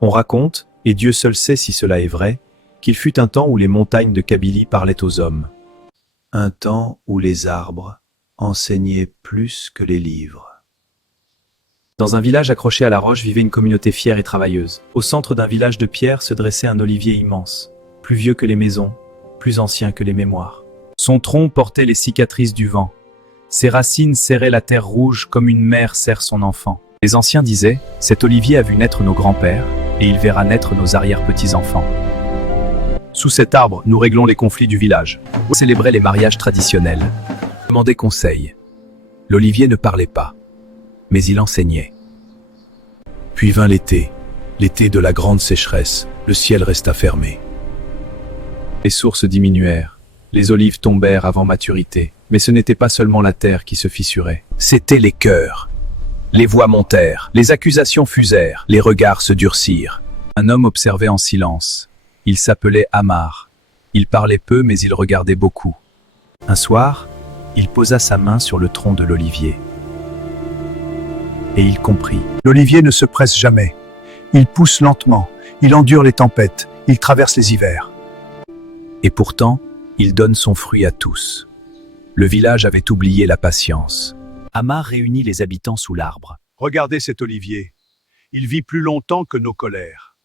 On raconte, et Dieu seul sait si cela est vrai, qu'il fut un temps où les montagnes de Kabylie parlaient aux hommes. Un temps où les arbres enseignaient plus que les livres. Dans un village accroché à la roche vivait une communauté fière et travailleuse. Au centre d'un village de pierre se dressait un olivier immense, plus vieux que les maisons, plus ancien que les mémoires. Son tronc portait les cicatrices du vent. Ses racines serraient la terre rouge comme une mère serre son enfant. Les anciens disaient, cet olivier a vu naître nos grands-pères, et il verra naître nos arrière-petits-enfants. Sous cet arbre, nous réglons les conflits du village. On célébrait les mariages traditionnels. On demandait conseil. L'olivier ne parlait pas, mais il enseignait. Puis vint l'été de la grande sécheresse. Le ciel resta fermé. Les sources diminuèrent. Les olives tombèrent avant maturité. Mais ce n'était pas seulement la terre qui se fissurait. C'étaient les cœurs. Les voix montèrent, les accusations fusèrent, les regards se durcirent. Un homme observait en silence. Il s'appelait Amar. Il parlait peu, mais il regardait beaucoup. Un soir, il posa sa main sur le tronc de l'olivier. Et il comprit. L'olivier ne se presse jamais. Il pousse lentement, il endure les tempêtes, il traverse les hivers. Et pourtant, il donne son fruit à tous. Le village avait oublié la patience. Amar réunit les habitants sous l'arbre. Regardez cet olivier. Il vit plus longtemps que nos colères.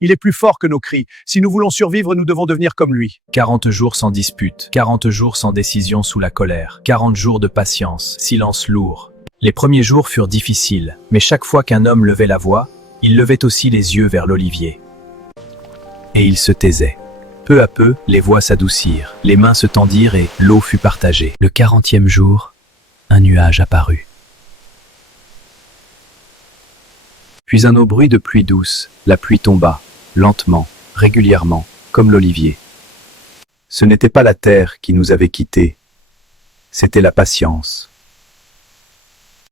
Il est plus fort que nos cris. Si nous voulons survivre, nous devons devenir comme lui. 40 jours sans dispute, 40 jours sans décision sous la colère, 40 jours de patience, silence lourd. Les premiers jours furent difficiles, mais chaque fois qu'un homme levait la voix, il levait aussi les yeux vers l'olivier. Et il se taisait. Peu à peu, les voix s'adoucirent, les mains se tendirent et l'eau fut partagée. Le 40e jour, un nuage apparut. Puis un bruit de pluie douce, la pluie tomba, lentement, régulièrement, comme l'olivier. Ce n'était pas la terre qui nous avait quittés, c'était la patience.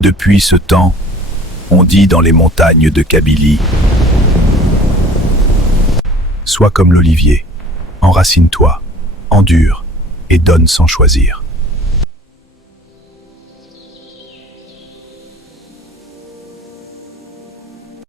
Depuis ce temps, on dit dans les montagnes de Kabylie, sois comme l'olivier, enracine-toi, endure et donne sans choisir.